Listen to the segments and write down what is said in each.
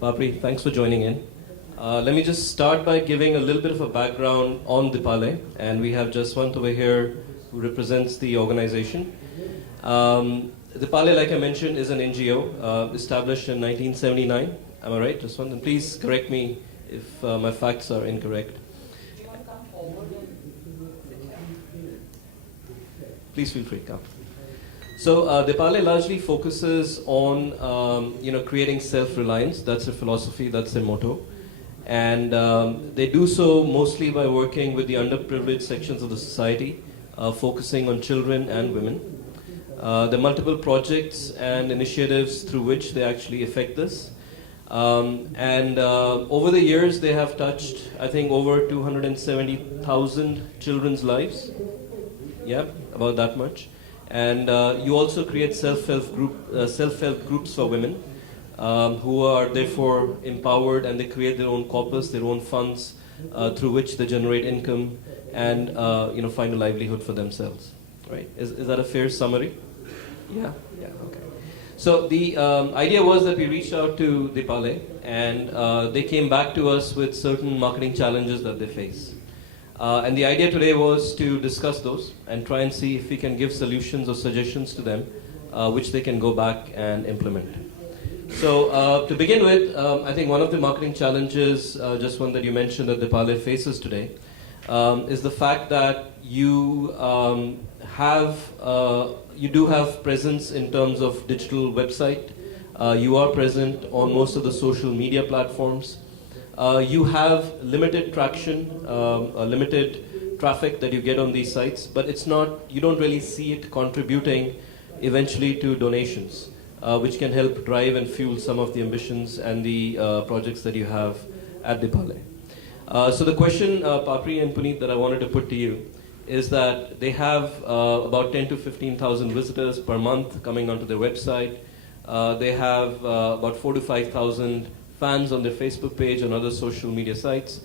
Bapri, thanks for joining in. Let me just start by giving a little bit of a background on Dipale, and we have Jaswant over here who represents the organization. Dipale, like I mentioned, is an NGO established in 1979. Am I right, Jaswant? And please correct me if my facts are incorrect. Please feel free, come. So Dipale largely focuses on creating self-reliance. That's their philosophy, that's their motto. And they do so mostly by working with the underprivileged sections of the society, focusing on children and women. There are multiple projects and initiatives through which they actually affect this. Over the years, they have touched, I think, over 270,000 children's lives. Yeah, about that much. And you also create self-help groups for women who are therefore empowered, and they create their own corpus, their own funds through which they generate income and find a livelihood for themselves. Right? Is that a fair summary? Yeah. Yeah. Okay. So the idea was that we reached out to Dipale, and they came back to us with certain marketing challenges that they face. And the idea today was to discuss those and try and see if we can give solutions or suggestions to them, which they can go back and implement. So to begin with, I think one of the marketing challenges, just one that you mentioned that Dipale faces today, is the fact that you do have presence in terms of digital website. You are present on most of the social media platforms. You have limited traction, limited traffic that you get on these sites, but you don't really see it contributing eventually to donations, which can help drive and fuel some of the ambitions and the projects that you have at Dipale. So the question, Bapri and Puneet, that I wanted to put to you is that they have about 10 to 15,000 visitors per month coming onto their website. They have about 4 to 5,000 fans on their Facebook page and other social media sites.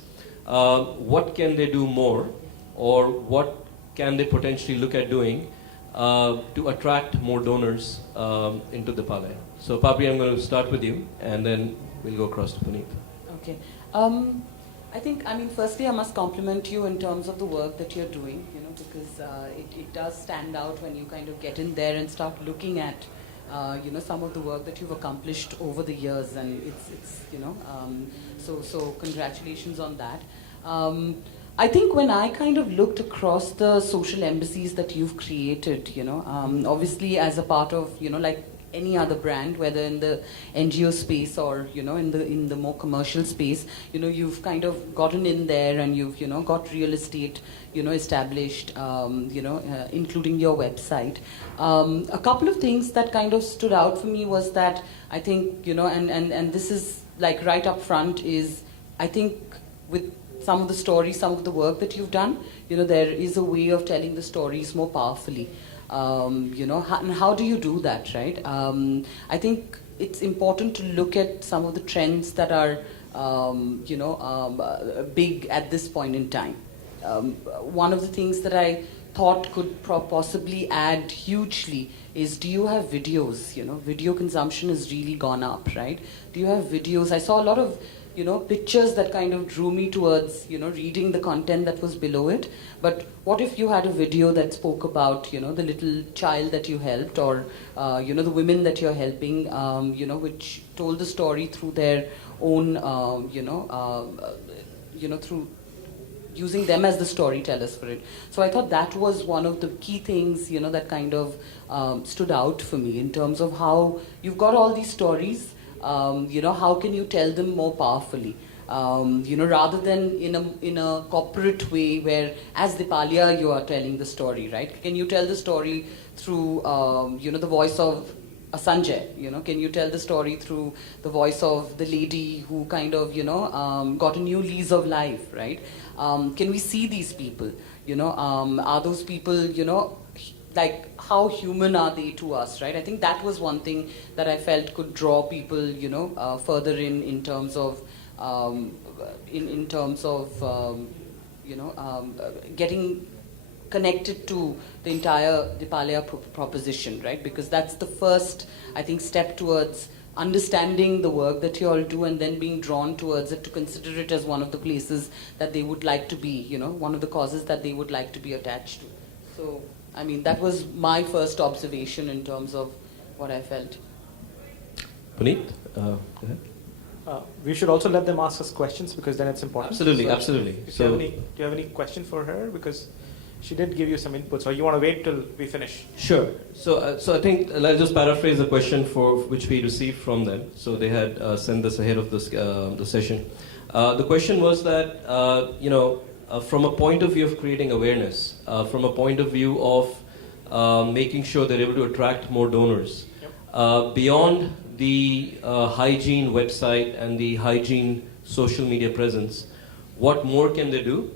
What can they do more, or what can they potentially look at doing to attract more donors into Dipale? So Bapri, I'm going to start with you, and then we'll go across to Puneet. Okay. Firstly, I must compliment you in terms of the work that you're doing, because it does stand out when you kind of get in there and start looking at some of the work that you've accomplished over the years, and so congratulations on that. I think when I kind of looked across the social embassies that you've created, obviously as a part of, like any other brand, whether in the NGO space or, in the more commercial space, you've kind of gotten in there and you've, got real estate, established, including your website. A couple of things that kind of stood out for me was that I think, and this is like right up front, is I think with some of the stories, some of the work that you've done, there is a way of telling the stories more powerfully. And how do you do that, right? I think it's important to look at some of the trends that are, big at this point in time. One of the things that I thought could possibly add hugely is, do you have videos? Video consumption has really gone up, right? Do you have videos? I saw a lot of pictures that kind of drew me towards, reading the content that was below it. But what if you had a video that spoke about, the little child that you helped, or, the women that you're helping, which told the story through their own, through using them as the storytellers for it. So I thought that was one of the key things, that kind of stood out for me in terms of how you've got all these stories. How can you tell them more powerfully? Rather than in a corporate way where, as Dipalia, you are telling the story, right? Can you tell the story through, the voice of a Sanjay? Can you tell the story through the voice of the lady who kind of, got a new lease of life, right? Can we see these people? Are those people, like, how human are they to us, right? I think that was one thing that I felt could draw people, further in terms of, getting connected to the entire Dipalia proposition, right? Because that's the first, I think, step towards understanding the work that you all do and then being drawn towards it to consider it as one of the places that they would like to be, one of the causes that they would like to be attached to. So, I mean, that was my first observation in terms of what I felt. Puneet, go ahead. We should also let them ask us questions because then it's important. Absolutely, So absolutely. Do you have any question for her? Because she did give you some inputs, or you want to wait till we finish? Sure. So I think I'll just paraphrase the question for which we received from them. So they had sent this ahead of this, the session. The question was that, from a point of view of creating awareness, from a point of view of making sure they're able to attract more donors, beyond the hygiene website and the hygiene social media presence, what more can they do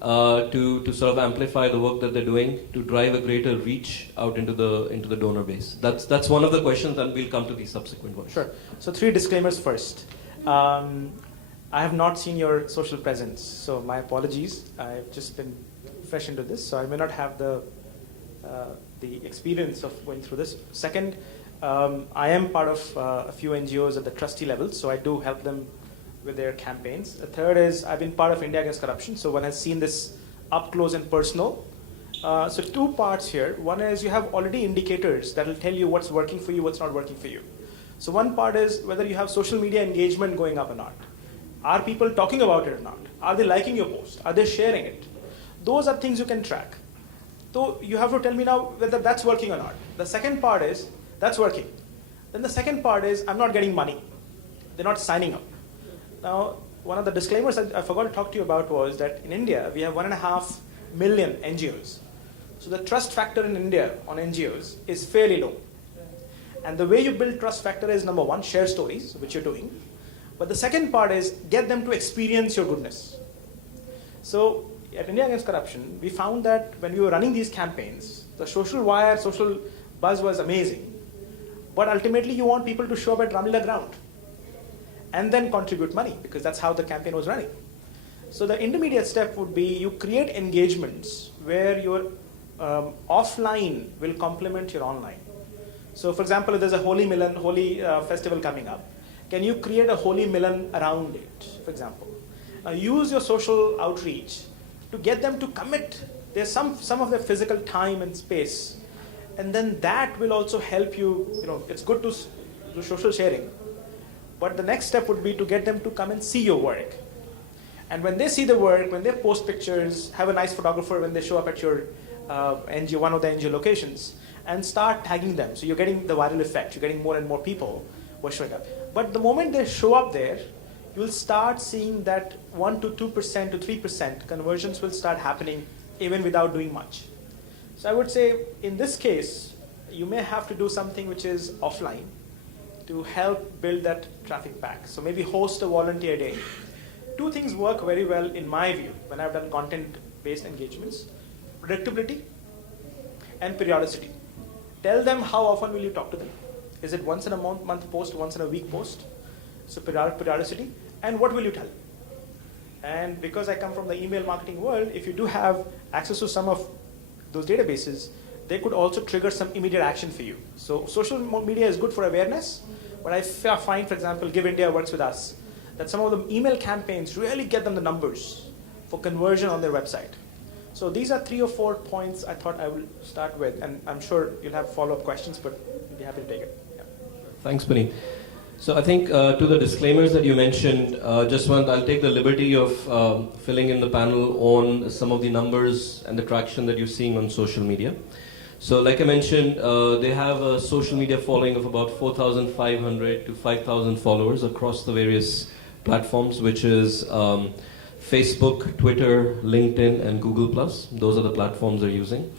to sort of amplify the work that they're doing to drive a greater reach out into the donor base? That's one of the questions, and we'll come to the subsequent ones. Sure. So 3 disclaimers first. I have not seen your social presence, so my apologies. I've just been fresh into this, so I may not have the experience of going through this. Second, I am part of a few NGOs at the trustee level, so I do help them with their campaigns. The third is I've been part of India Against Corruption, so one has seen this up close and personal. So 2 parts here. One is you have already indicators that will tell you what's working for you, what's not working for you. So one part is whether you have social media engagement going up or not. Are people talking about it or not? Are they liking your post? Are they sharing it? Those are things you can track. So you have to tell me now whether that's working or not. The second part is that's working. Then the second part is I'm not getting money. They're not signing up. Now, one of the disclaimers that I forgot to talk to you about was that in India, we have 1.5 million NGOs. So the trust factor in India on NGOs is fairly low. And the way you build trust factor is, number one, share stories, which you're doing. But the second part is get them to experience your goodness. So at India Against Corruption, we found that when we were running these campaigns, the social wire, social buzz was amazing. But ultimately, you want people to show up at Ramlila ground and then contribute money, because that's how the campaign was running. So the intermediate step would be you create engagements where your offline will complement your online. So for example, if there's a Holi festival coming up, can you create a Holi Milan around it, for example? Use your social outreach to get them to commit. There's some of their physical time and space. And then that will also help you, it's good to do social sharing. But the next step would be to get them to come and see your work. And when they see the work, when they post pictures, have a nice photographer when they show up at your NGO, one of the NGO locations, and start tagging them. So you're getting the viral effect. You're getting more and more people who are showing up. But the moment they show up there, you'll start seeing that 1 to 2% to 3% conversions will start happening even without doing much. So I would say in this case, you may have to do something which is offline to help build that traffic back. So maybe host a volunteer day. 2 things work very well in my view when I've done content-based engagements: predictability and periodicity. Tell them how often will you talk to them. Is it once in a month post, once in a week post? So periodicity. And what will you tell? And because I come from the email marketing world, if you do have access to some of those databases, they could also trigger some immediate action for you. So social media is good for awareness, but I find, for example, Give India works with us, that some of the email campaigns really get them the numbers for conversion on their website. So these are 3 or 4 points I thought I will start with, and I'm sure you'll have follow-up questions, but I'll be happy to take it. Yeah. Thanks, Puneet. So I think to the disclaimers that you mentioned, I'll take the liberty of filling in the panel on some of the numbers and the traction that you're seeing on social media. So like I mentioned, they have a social media following of about 4,500 to 5,000 followers across the various platforms, which is Facebook, Twitter, LinkedIn, and Google+. Those are the platforms they're using.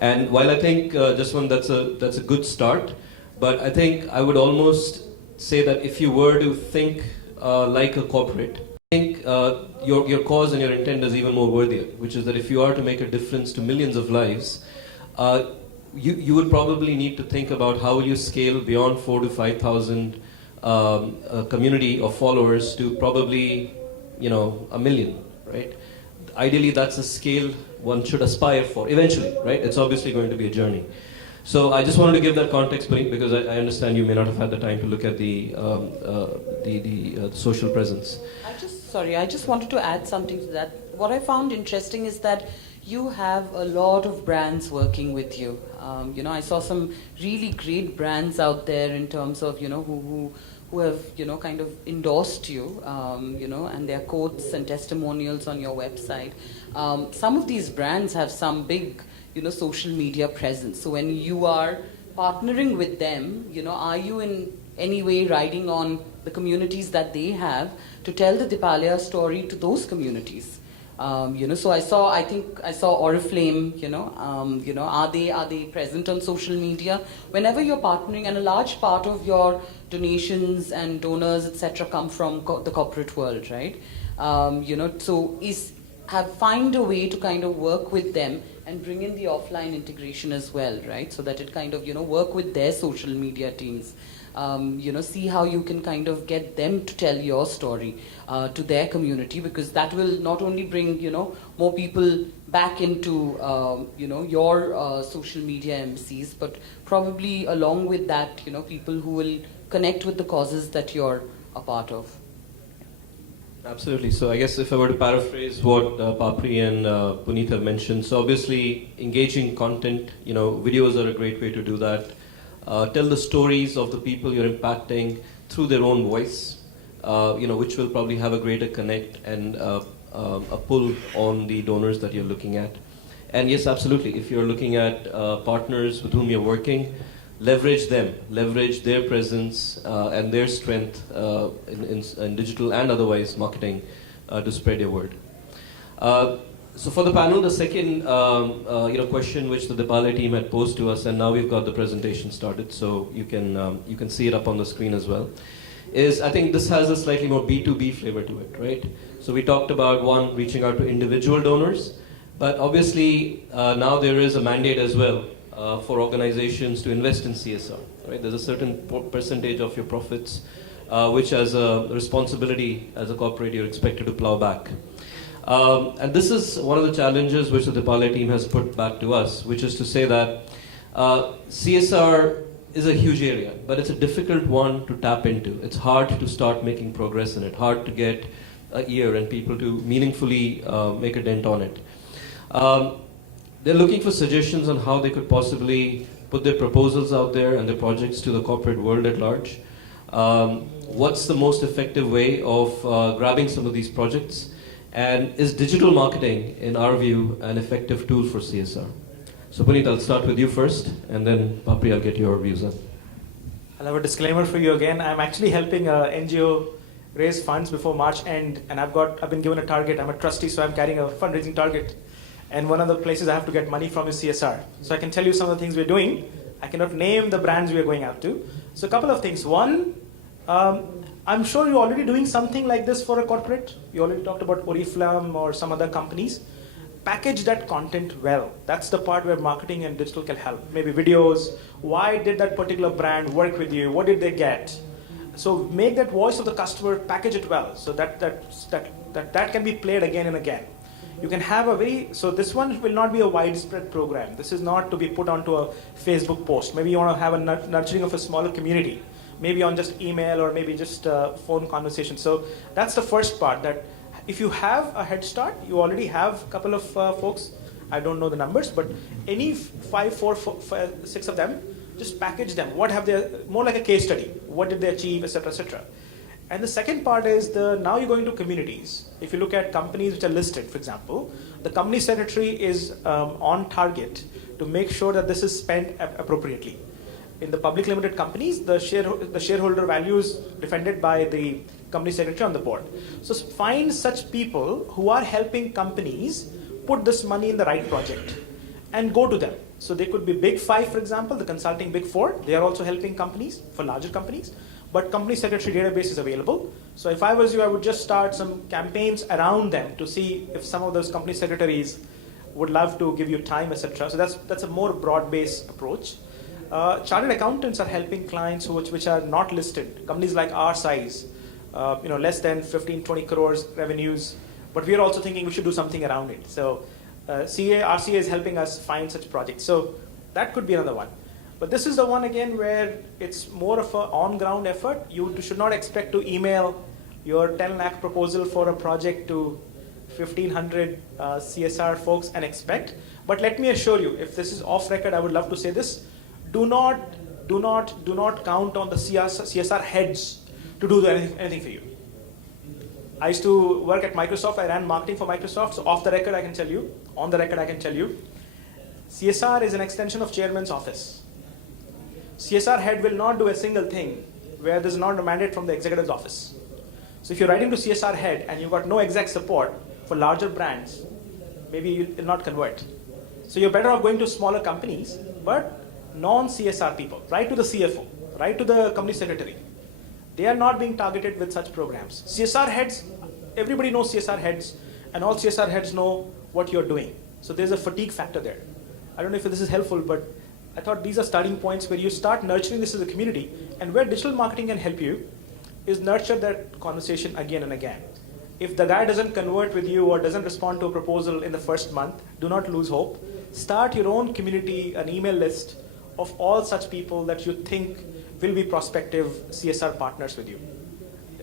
And while I think, that's a good start, but I think I would almost say that if you were to think like a corporate, I think your cause and your intent is even more worthier, which is that if you are to make a difference to millions of lives, you would probably need to think about how will you scale beyond 4,000 to 5,000 community of followers to probably 1 million, right? Ideally, that's a scale one should aspire for eventually, right? It's obviously going to be a journey. So I just wanted to give that context, Puneet, because I understand you may not have had the time to look at the social presence. I just wanted to add something to that. What I found interesting is that you have a lot of brands working with you. I saw some really great brands out there in terms of, who have, kind of endorsed you, and their quotes and testimonials on your website. Some of these brands have some big, social media presence. So when you are partnering with them, are you in any way riding on the communities that they have to tell the Dipalaya story to those communities? So I think I saw Oriflame, are they present on social media? Whenever you're partnering, and a large part of your donations and donors, etc., come from the corporate world, right? Find a way to kind of work with them and bring in the offline integration as well, right? So that it kind of, work with their social media teams. See how you can kind of get them to tell your story to their community, because that will not only bring, more people back into, your social media embassies, but probably along with that, people who will connect with the causes that you're a part of. Absolutely. So I guess if I were to paraphrase what Papri and Puneet have mentioned, so obviously engaging content, videos are a great way to do that. Tell the stories of the people you're impacting through their own voice, which will probably have a greater connect and a pull on the donors that you're looking at. And yes, absolutely, if you're looking at partners with whom you're working, leverage them, leverage their presence and their strength in digital and otherwise marketing to spread your word. So for the panel, the second question which the Dipalaya team had posed to us, and now we've got the presentation started, so you can see it up on the screen as well, is I think this has a slightly more B2B flavor to it, right? So we talked about one, reaching out to individual donors, but obviously now there is a mandate as well for organizations to invest in CSR, right? There's a certain percentage of your profits which as a responsibility as a corporate you're expected to plow back. And this is one of the challenges which the Dipalaya team has put back to us, which is to say that CSR is a huge area, but it's a difficult one to tap into. It's hard to start making progress in it, hard to get a ear and people to meaningfully make a dent on it. They're looking for suggestions on how they could possibly put their proposals out there and their projects to the corporate world at large. What's the most effective way of grabbing some of these projects? And is digital marketing, in our view, an effective tool for CSR? So Puneet, I'll start with you first, and then Papri, I'll get your views on. I'll have a disclaimer for you again. I'm actually helping NGO raise funds before March end, and I've been given a target. I'm a trustee, so I'm carrying a fundraising target. And one of the places I have to get money from is CSR. So I can tell you some of the things we're doing. I cannot name the brands we are going out to. So a couple of things. One, I'm sure you're already doing something like this for a corporate. You already talked about Oriflame or some other companies. Package that content well. That's the part where marketing and digital can help. Maybe videos. Why did that particular brand work with you? What did they get? So make that voice of the customer, package it well, so that can be played again and again. You can have so this one will not be a widespread program. This is not to be put onto a Facebook post. Maybe you want to have a nurturing of a smaller community, maybe on just email or maybe just phone conversation. So that's the first part, that if you have a head start, you already have a couple of folks, I don't know the numbers, but any 6 of them, just package them. What have they, more like a case study. What did they achieve, etc., etc. And the second part is now you're going to communities. If you look at companies which are listed, for example, the company secretary is on target to make sure that this is spent appropriately. In the public limited companies, the shareholder value is defended by the company secretary on the board. So find such people who are helping companies put this money in the right project and go to them. So they could be Big Five, for example, the consulting Big Four. They are also helping companies, for larger companies. But company secretary database is available. So if I was you, I would just start some campaigns around them to see if some of those company secretaries would love to give you time, etc. So that's a more broad-based approach. Chartered accountants are helping clients which are not listed. Companies like our size, less than 15, 20 crores revenues. But we are also thinking we should do something around it. So RCA is helping us find such projects. So that could be another one. But this is the one again where it's more of an on-ground effort. You should not expect to email your 10 lakh proposal for a project to 1,500 CSR folks and expect. But let me assure you, if this is off record, I would love to say this: do not count on the CSR heads to do anything for you. I used to work at Microsoft. I ran marketing for Microsoft. So off the record, I can tell you. On the record, I can tell you. CSR is an extension of chairman's office. CSR head will not do a single thing where there's not a mandate from the executive's office. So if you're writing to CSR head and you've got no exec support for larger brands, maybe you will not convert. So you're better off going to smaller companies, but non-CSR people. Write to the CFO, write to the company secretary. They are not being targeted with such programs. CSR heads, everybody knows CSR heads, and all CSR heads know what you're doing. So there's a fatigue factor there. I don't know if this is helpful, but I thought these are starting points where you start nurturing this as a community, and where digital marketing can help you is nurture that conversation again and again. If the guy doesn't convert with you or doesn't respond to a proposal in the first month, do not lose hope. Start your own community, an email list of all such people that you think will be prospective CSR partners with you.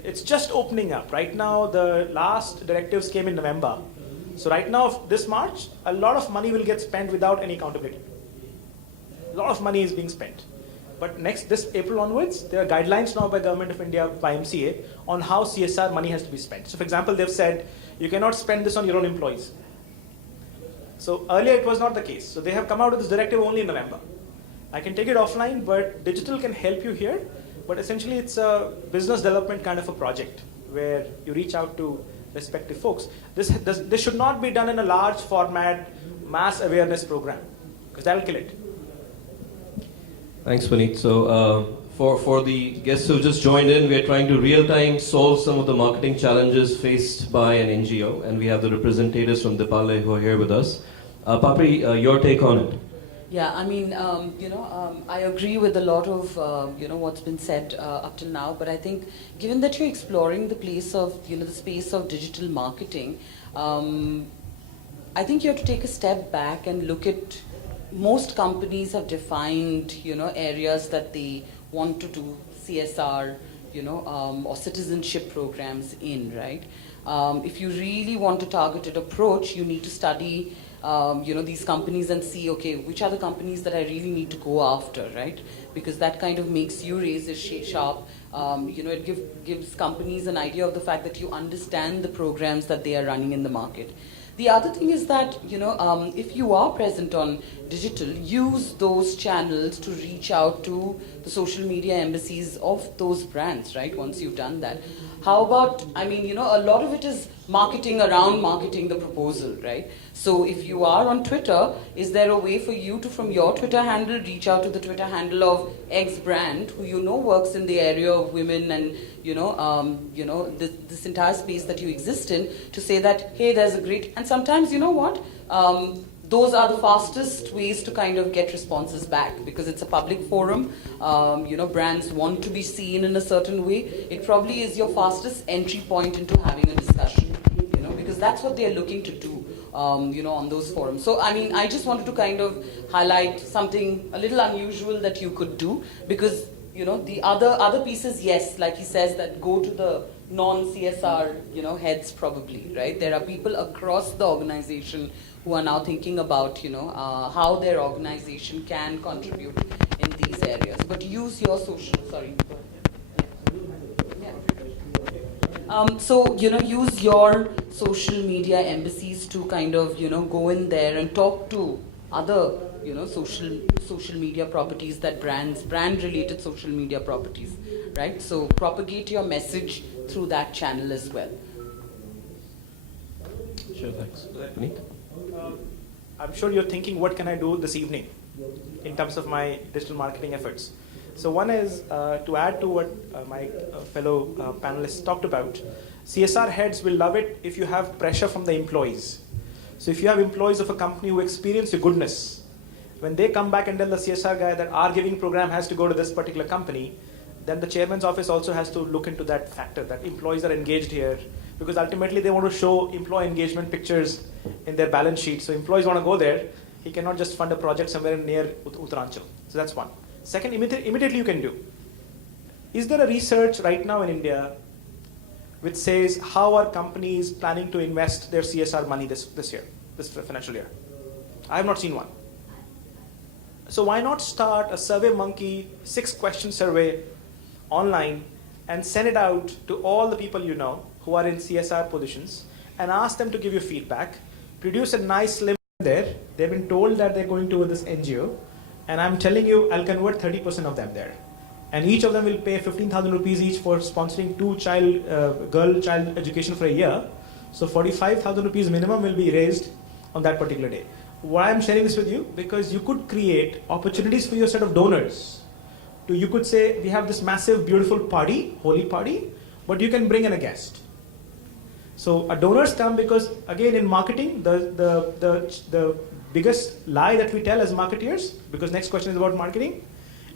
It's just opening up. Right now, the last directives came in November. So right now, this March, a lot of money will get spent without any accountability. A lot of money is being spent. But this April onwards, there are guidelines now by Government of India, by MCA, on how CSR money has to be spent. So for example, they've said, you cannot spend this on your own employees. So earlier it was not the case. So they have come out with this directive only in November. I can take it offline, but digital can help you here. But essentially it's a business development kind of a project where you reach out to respective folks. This should not be done in a large format, mass awareness program, because that'll kill it. Thanks, Puneet. So for the guests who just joined in, we are trying to real-time solve some of the marketing challenges faced by an NGO, and we have the representatives from Dipale who are here with us. Papri, your take on it? Yeah, I mean, I agree with a lot of, what's been said up till now, but I think given that you're exploring the place of, the space of digital marketing, I think you have to take a step back and look at, most companies have defined, areas that they want to do CSR, or citizenship programs in, right? If you really want a targeted approach, you need to study these companies and see, okay, which are the companies that I really need to go after, right? Because that kind of makes you razor sharp. It gives companies an idea of the fact that you understand the programs that they are running in the market. The other thing is that, if you are present on digital, use those channels to reach out to the social media embassies of those brands, right? Once you've done that. How about, a lot of it is marketing around marketing the proposal, right? So if you are on Twitter, is there a way for you to, from your Twitter handle, reach out to the Twitter handle of X brand, who works in the area of women and, this entire space that you exist in, to say that, hey, there's a great, and sometimes, those are the fastest ways to kind of get responses back, because it's a public forum. Brands want to be seen in a certain way. It probably is your fastest entry point into having a discussion, because that's what they're looking to do, on those forums. So, I just wanted to kind of highlight something a little unusual that you could do, because, the other pieces, yes, like he says, that go to the non-CSR, heads probably, right? There are people across the organization who are now thinking about, how their organization can contribute in these areas. But use your social, use your social media embassies to kind of, go in there and talk to other, social media properties that brand-related social media properties, right? So propagate your message through that channel as well. Sure, thanks. Puneet? I'm sure you're thinking, what can I do this evening in terms of my digital marketing efforts? So one is, to add to what my fellow panelists talked about, CSR heads will love it if you have pressure from the employees. So if you have employees of a company who experience your goodness, when they come back and tell the CSR guy that our giving program has to go to this particular company, then the chairman's office also has to look into that factor, that employees are engaged here, because ultimately they want to show employee engagement pictures in their balance sheet. So employees want to go there. He cannot just fund a project somewhere near Uttaranchal. So that's one. Second, immediately you can do. Is there a research right now in India which says how are companies planning to invest their CSR money this year, this financial year? I have not seen one. So why not start a SurveyMonkey 6-question survey online and send it out to all the people you know who are in CSR positions and ask them to give you feedback, produce a nice slim there. They've been told that they're going to this NGO, and I'm telling you, I'll convert 30% of them there. And each of them will pay 15,000 rupees each for sponsoring 2 girl child education for a year. So 45,000 rupees minimum will be raised on that particular day. Why I'm sharing this with you? Because you could create opportunities for your set of donors. You could say, we have this massive, beautiful party, holy party, but you can bring in a guest. So donors come because, again, in marketing, the biggest lie that we tell as marketeers, because next question is about marketing,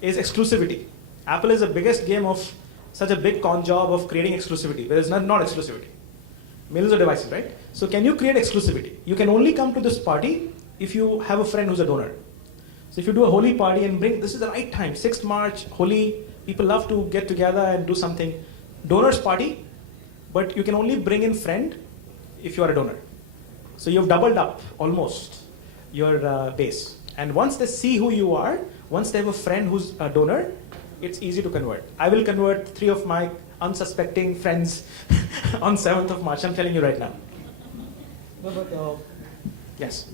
is exclusivity. Apple is the biggest game of such a big con job of creating exclusivity. There is not exclusivity. Millions of devices, right? So can you create exclusivity? You can only come to this party if you have a friend who's a donor. So if you do a holy party and bring, this is the right time, 6th March, holy, people love to get together and do something. Donors party, but you can only bring in friend if you are a donor. So you've doubled up almost your base. And once they see who you are, once they have a friend who's a donor, it's easy to convert. I will convert 3 of my unsuspecting friends on 7th of March. I'm telling you right now. No, but Yes.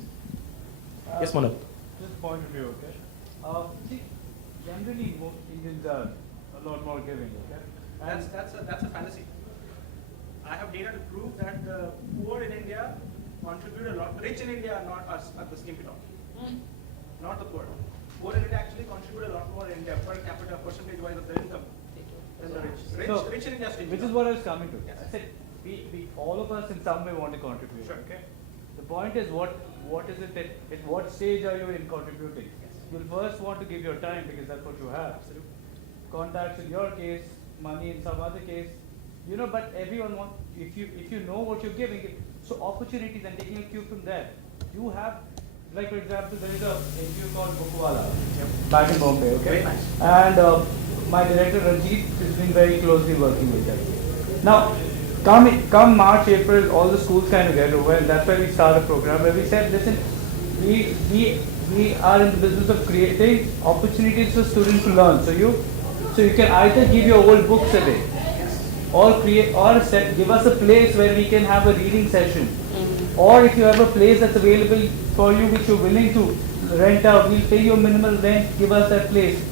Yes, Monu. just point of view, okay? See, generally Indians are a lot more giving, okay? And That's a fantasy. I have data to prove that the poor in India contribute a lot. Rich in India are not us at the skimpy top. Not the poor. Poor in India actually contribute a lot more in India per capita percentage wise of their income than the rich. So, Rich in India is which is what I was coming to. Yes. I said we all of us in some way want to contribute. Sure. Okay. The point is what is it that at what stage are you in contributing? Yes. You'll first want to give your time because that's what you have. Absolutely. Contacts in your case, money in some other case. You know, but everyone wants if you know what you're giving, so opportunities and taking a cue from there. You have, like for example, there is a NGO called Bookawala back in Bombay, okay? Very nice. And my director Ranjit has been very closely working with them. Now, come March, April, all the schools kind of get over, and that's why we start a program where we said, listen, we are in the business of creating opportunities for students to learn. So you can either give your old books away, or give us a place where we can have a reading session. Or if you have a place that's available for you which you're willing to rent out, we'll pay you a minimal rent, give us that place.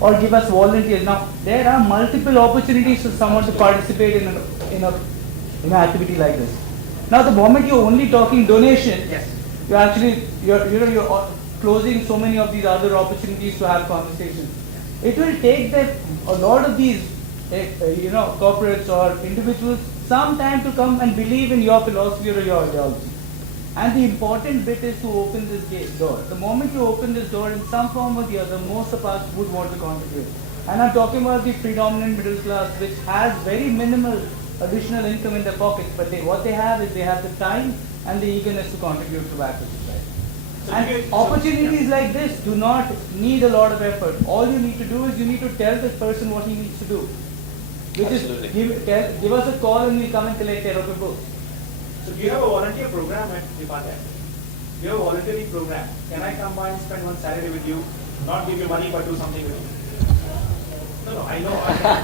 Or give us volunteers. Now, there are multiple opportunities for someone to participate in an activity like this. Now, the moment you're only talking donation, Yes. you're closing so many of these other opportunities to have conversations. It will take them a lot of these corporates or individuals some time to come and believe in your philosophy or your ideology. And the important bit is to open this door. The moment you open this door in some form or the other, most of us would want to contribute. And I'm talking about the predominant middle class, which has very minimal additional income in their pockets, but what they have is they have the time and the eagerness to contribute to back to society. And opportunities like this do not need a lot of effort. All you need to do is you need to tell this person what he needs to do. Which Absolutely. is give us a call and we'll come and collect care of your books. So do you have a volunteer program at Deepak? You have a volunteering program. Can I come by and spend one Saturday with you? Not give you money, but do something with you? No, I know.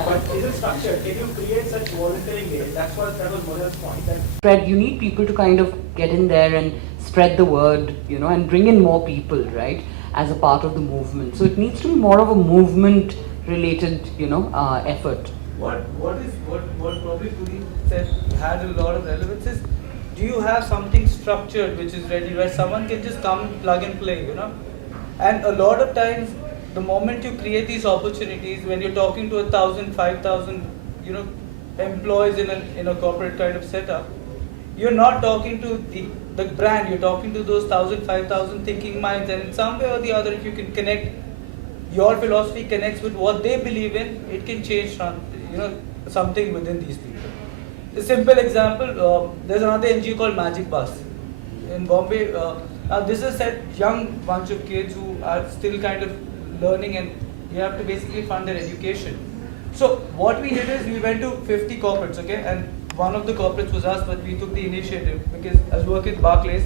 But is it structured? Can you create such volunteering days? That was Modell's point. Spread. You need people to kind of get in there and spread the word, and bring in more people, right, as a part of the movement. So it needs to be more of a movement-related, effort. What probably Puneet said had a lot of relevance is, do you have something structured which is ready where someone can just come plug and play, And a lot of times, the moment you create these opportunities, when you're talking to 1,000, 5,000, employees in a corporate kind of setup, you're not talking to the brand, you're talking to those 1,000, 5,000 thinking minds, and in some way or the other, if you can connect, your philosophy connects with what they believe in, it can change something within these people. A simple example, there's another NGO called Magic Bus in Bombay. Now this is a young bunch of kids who are still kind of learning and You have to basically fund their education. So what we did is we went to 50 corporates, okay, and one of the corporates was us, but we took the initiative because I was working with Barclays.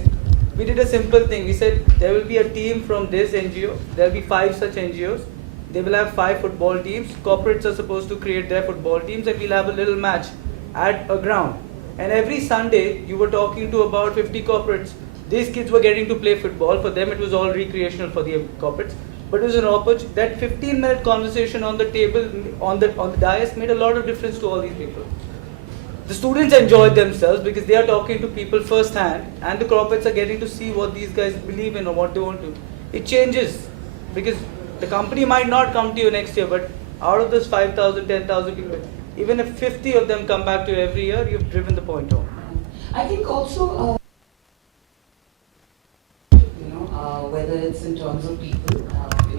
We did a simple thing. We said there will be a team from this NGO. There will be 5 such NGOs. They will have 5 football teams. Corporates are supposed to create their football teams, and we'll have a little match at a ground. And every Sunday, you were talking to about 50 corporates. These kids were getting to play football. For them, it was all recreational for the corporates. But it was an opportunity. That 15-minute conversation on the table, on the dais, made a lot of difference to all these people. The students enjoyed themselves because they are talking to people firsthand, and the corporates are getting to see what these guys believe in or what they want to. It changes because the company might not come to you next year, but out of this 5,000, 10,000 people, even if 50 of them come back to you every year, you've driven the point home. I think also, whether it's in terms of people,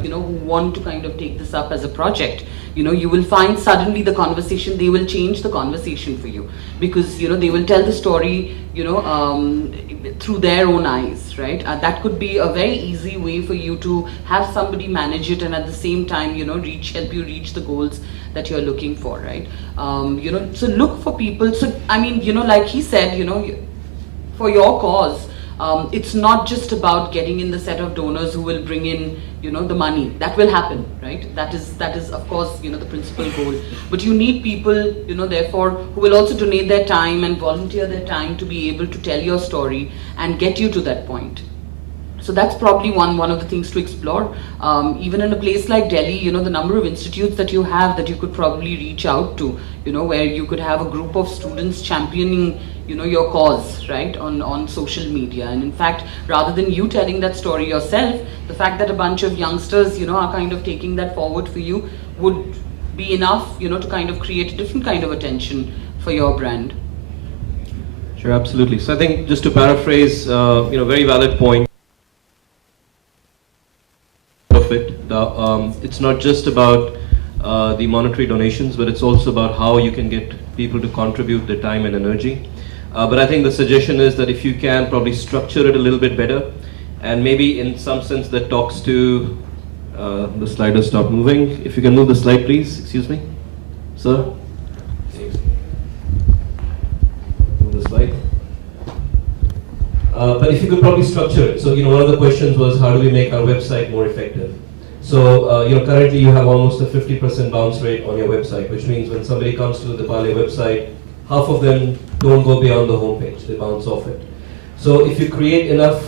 who want to kind of take this up as a project, you will find suddenly the conversation, they will change the conversation for you because, they will tell the story, through their own eyes, right? That could be a very easy way for you to have somebody manage it and at the same time, help you reach the goals that you're looking for, right? So look for people. So, like he said, for your cause, it's not just about getting in the set of donors who will bring in, the money. That will happen, right? That is of course, the principal goal. But you need people, therefore, who will also donate their time and volunteer their time to be able to tell your story and get you to that point. So that's probably one of the things to explore. Even in a place like Delhi, the number of institutes that you have that you could probably reach out to, where you could have a group of students championing, your cause, right, on social media. And in fact, rather than you telling that story yourself, the fact that a bunch of youngsters, are kind of taking that forward for you would be enough, to kind of create a different kind of attention for your brand. Sure, absolutely. So I think just to paraphrase, very valid point. Of it, it's not just about the monetary donations, but it's also about how you can get people to contribute their time and energy. But I think the suggestion is that if you can probably structure it a little bit better, and maybe in some sense that talks to the slider stop moving. If you can move the slide, please. Excuse me, sir. Move the slide. But if you could probably structure it. So, one of the questions was how do we make our website more effective? So, currently you have almost a 50% bounce rate on your website, which means when somebody comes to the Parle website, half of them don't go beyond the homepage, they bounce off it. So if you create enough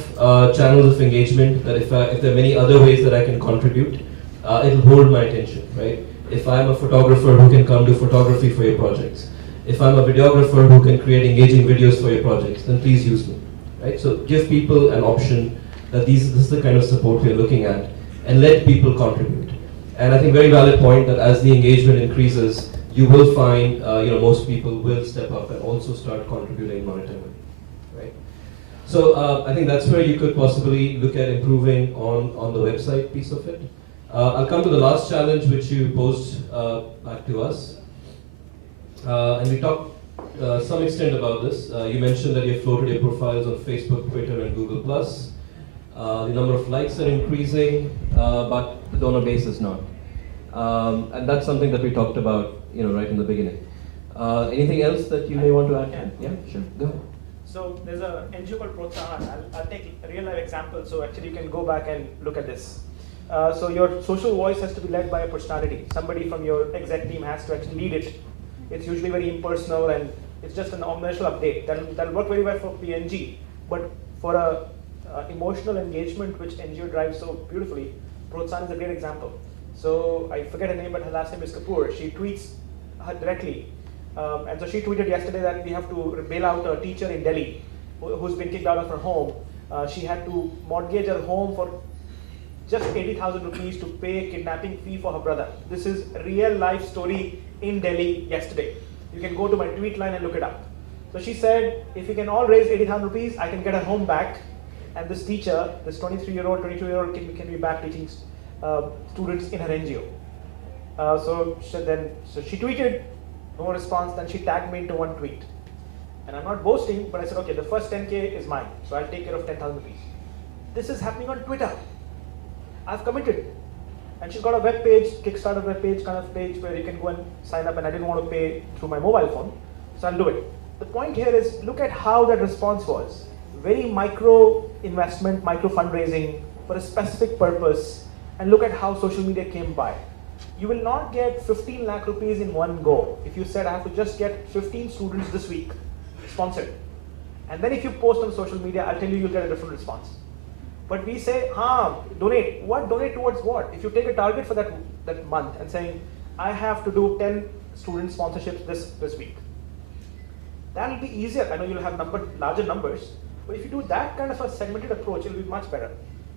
channels of engagement that if there are many other ways that I can contribute, it'll hold my attention, right? If I'm a photographer who can come do photography for your projects, if I'm a videographer who can create engaging videos for your projects, then please use me. Right? So give people an option that this is the kind of support we're looking at, and let people contribute. And I think very valid point that as the engagement increases, you will find most people will step up and also start contributing monetarily. Right? So I think that's where you could possibly look at improving on the website piece of it. I'll come to the last challenge which you posed back to us, and we talked some extent about this. You mentioned that you floated your profiles on Facebook, Twitter, and Google+. The number of likes are increasing, but the donor base is not. And that's something that we talked about, right in the beginning. Anything else that you may want to add? Yeah, sure. Go ahead. So there's an NGO called Protsahan. I'll take a real life example. So actually, you can go back and look at this. So your social voice has to be led by a personality. Somebody from your exec team has to actually lead it. It's usually very impersonal and it's just an operational update. That'll work very well for PNG, but for a emotional engagement which NGO drives so beautifully, Protsahan is a great example. So I forget her name, but her last name is Kapoor. She tweets her directly, and so she tweeted yesterday that we have to bail out a teacher in Delhi who's been kicked out of her home. She had to mortgage her home for just 80,000 rupees to pay kidnapping fee for her brother. This is a real life story in Delhi yesterday. You can go to my tweet line and look it up. So she said, if we can all raise 80,000 rupees, I can get her home back. And this teacher, this 23-year-old, 22-year-old can be back teaching students in her NGO. So she tweeted, no response, then she tagged me into one tweet. And I'm not boasting, but I said, okay, the first 10K is mine, so I'll take care of 10,000 rupees. This is happening on Twitter. I've committed. And she's got a web page, Kickstarter web page kind of page where you can go and sign up, and I didn't want to pay through my mobile phone, so I'll do it. The point here is look at how that response was. Very micro investment, micro fundraising for a specific purpose, and look at how social media came by. You will not get 15 lakh rupees in one go. If you said I have to just get 15 students this week sponsored, and then if you post on social media, I'll tell you you'll get a different response. But we say, donate. What? Donate towards what? If you take a target for that month and saying, I have to do 10 student sponsorships this week, that'll be easier. I know you'll have larger numbers, but if you do that kind of a segmented approach, it'll be much better.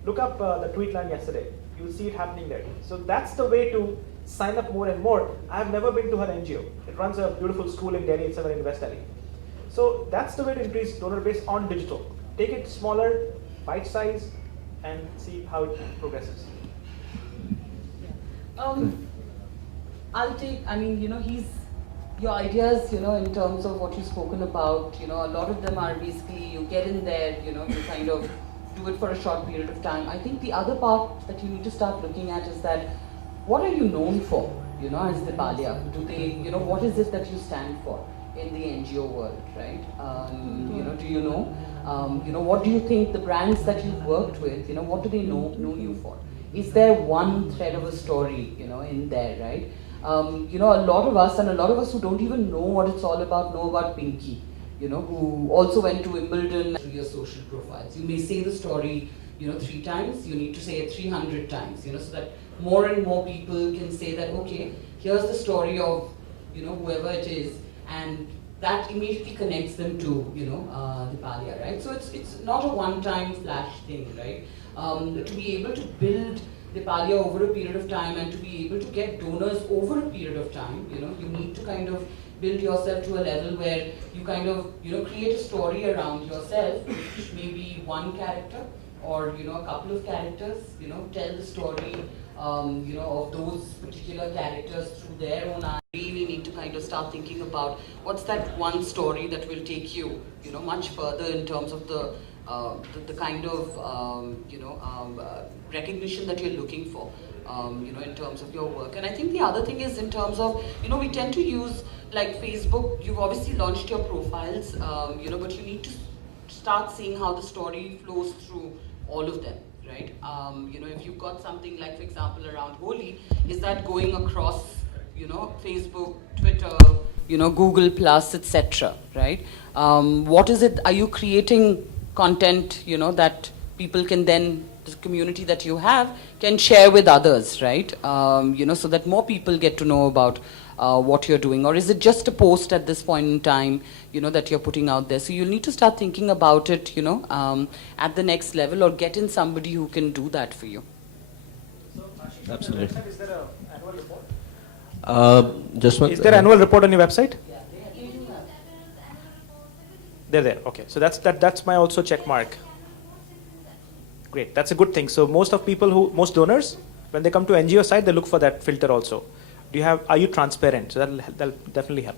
Look up the tweet line yesterday. You'll see it happening there. So that's the way to sign up more and more. I've never been to her NGO. It runs a beautiful school in Delhi, it's somewhere in West Delhi. So that's the way to increase donor base on digital. Take it smaller, bite size, and see how it progresses. I'll take, your ideas, in terms of what you've spoken about, a lot of them are basically, you get in there, you kind of do it for a short period of time. I think the other part that you need to start looking at is that, what are you known for, as Deepalia? What is it that you stand for in the NGO world, right? Do you know? What do you think the brands that you've worked with, what do they know you for? Is there one thread of a story, in there, right? A lot of us who don't even know what it's all about know about Pinky, who also went to Wimbledon through your social profiles. You may say the story, 3 times, you need to say it 300 times, so that more and more people can say that, okay, here's the story of, whoever it is, and that immediately connects them to, Deepalia, right? So it's not a one-time flash thing, right? To be able to build Deepalia over a period of time and to be able to get donors over a period of time, you need to kind of build yourself to a level where you kind of, create a story around yourself, which may be one character or, a couple of characters, tell the story, of those particular characters through their own eyes. Really need to kind of start thinking about what's that one story that will take you, much further in terms of the kind of, recognition that you're looking for, in terms of your work. And I think the other thing is in terms of, we tend to use like Facebook. You've obviously launched your profiles, but you need to start seeing how the story flows through all of them, right? If you've got something like, for example, around Holi, is that going across, Facebook, Twitter, Google Plus, etc., right? What is it? Are you creating content, that people can then, the community that you have, can share with others, right? So that more people get to know about what you're doing, or is it just a post at this point in time, that you're putting out there? So you'll need to start thinking about it, at the next level, or get in somebody who can do that for you. So, Ashish, Absolutely. on your website, is there an annual report? Just one. Is there an annual report on your website? They're there. Okay, so that's my also check mark. Great, that's a good thing. So most donors, when they come to NGO site, they look for that filter also. Are you transparent? So that'll definitely help.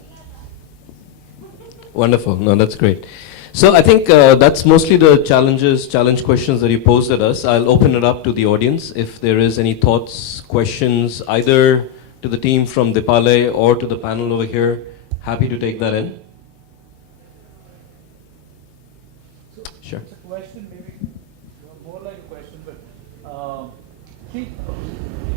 Wonderful. No, that's great. So I think that's mostly the challenge questions that you posed at us. I'll open it up to the audience. If there is any thoughts, questions, either to the team from Deepalia or to the panel over here, happy to take that in. Sure. It's a question, maybe more like a question, but see,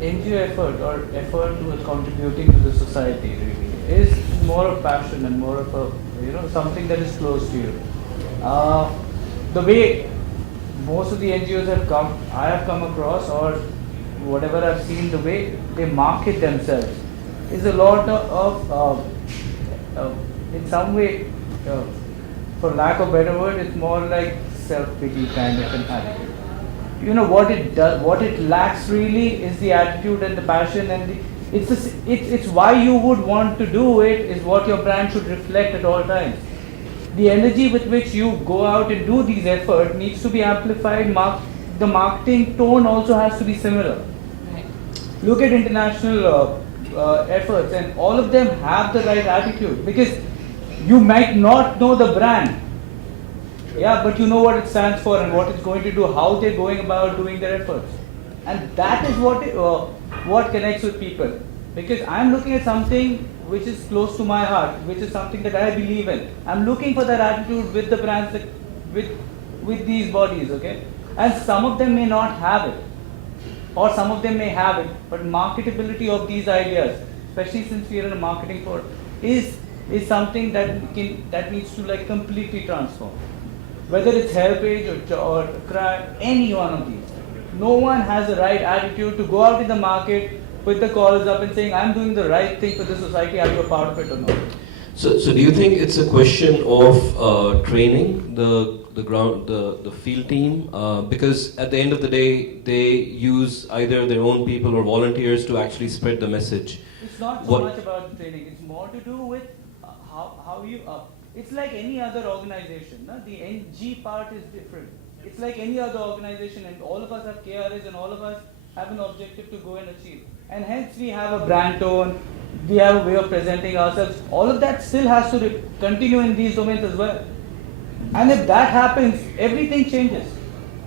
NGO effort or effort towards contributing to the society really is more of passion and more of a something that is close to you. The way most of the NGOs I have come across, or whatever I've seen, the way they market themselves is a lot of in some way, for lack of a better word, it's more like self-pity kind of an attitude. What it does, what it lacks really is the attitude and the passion, and it's why you would want to do it is what your brand should reflect at all times. The energy with which you go out and do these efforts needs to be amplified. The marketing tone also has to be similar. Right. Look at international efforts, and all of them have the right attitude, because you might not know the brand, but you know what it stands for and what it's going to do, how they're going about doing their efforts, and that is what what connects with people. Because I'm looking at something which is close to my heart, which is something that I believe in. I'm looking for that attitude with the brands that, with these bodies, okay? And some of them may not have it, or some of them may have it, but marketability of these ideas, especially since we are in a marketing for, is something that needs to like completely transform. Whether it's Helpage or Cry, any one of these. No one has the right attitude to go out in the market, put the collars up and saying, I'm doing the right thing for the society, are you a part of it or not? So do you think it's a question of training the field team? Because at the end of the day, they use either their own people or volunteers to actually spread the message. It's not so much about the training. It's more to do with how you. It's like any other organization. No? The NG part is different. It's like any other organization, and all of us have KRAs, and all of us have an objective to go and achieve. And hence we have a brand tone. We have a way of presenting ourselves. All of that still has to continue in these domains as well. And if that happens, everything changes.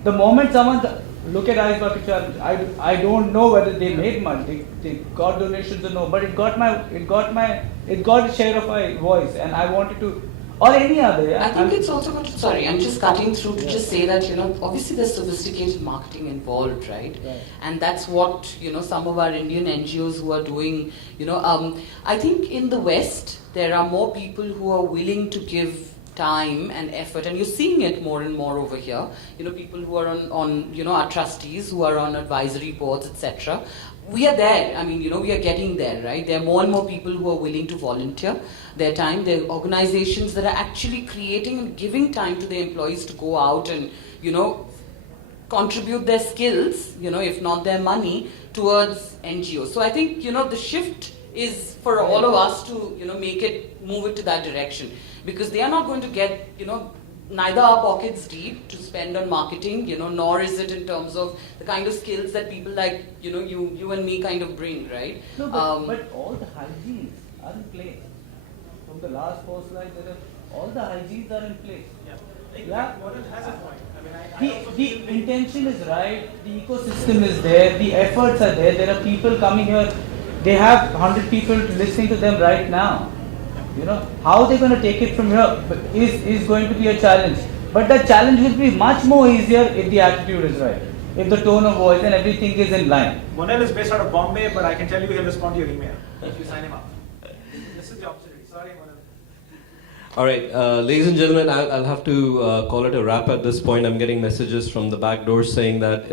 The moment someone look at Ice Bucket Challenge, I don't know whether they made money, they got donations or no, but it got a share of my voice, and I wanted to, or any other. Yeah? I think it's also going to, sorry, I'm just cutting through to just say that, obviously there's sophisticated marketing involved, right? And that's what, some of our Indian NGOs who are doing, I think in the West, there are more people who are willing to give time and effort, and you're seeing it more and more over here. People who are on our trustees, who are on advisory boards, etc. We are there. I mean, we are getting there, right? There are more and more people who are willing to volunteer their time. There are organizations that are actually creating and giving time to their employees to go out and, contribute their skills, if not their money, towards NGOs. So I think, the shift is for all of us to, move it to that direction. Because they are not going to get, neither are pockets deep to spend on marketing, nor is it in terms of the kind of skills that people like, you and me kind of bring, right? No, but all the hygienes are in place. From the last 4 slides, all the hygienes are in place. Model has a point. The intention is right, the ecosystem is there, the efforts are there, there are people coming here, they have 100 people listening to them right now. How they're going to take it from here is going to be a challenge. But that challenge will be much more easier if the attitude is right, if the tone of voice and everything is in line. Monel is based out of Bombay, but I can tell you he'll respond to your email if you sign him up. This is the opportunity. Sorry, Monel. All right, ladies and gentlemen, I'll have to call it a wrap at this point. I'm getting messages from the back door saying that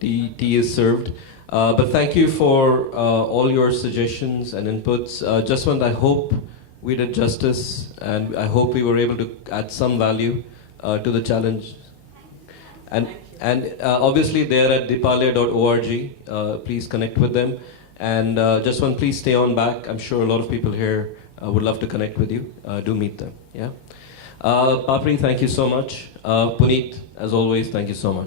tea is served. But thank you for all your suggestions and inputs. Jaswant, I hope we did justice, and I hope we were able to add some value to the challenge. And obviously they're at deepalaya.org. Please connect with them. And Jaswant, please stay on back. I'm sure a lot of people here would love to connect with you. Do meet them. Yeah. Papri, thank you so much. Puneet, as always, thank you so much.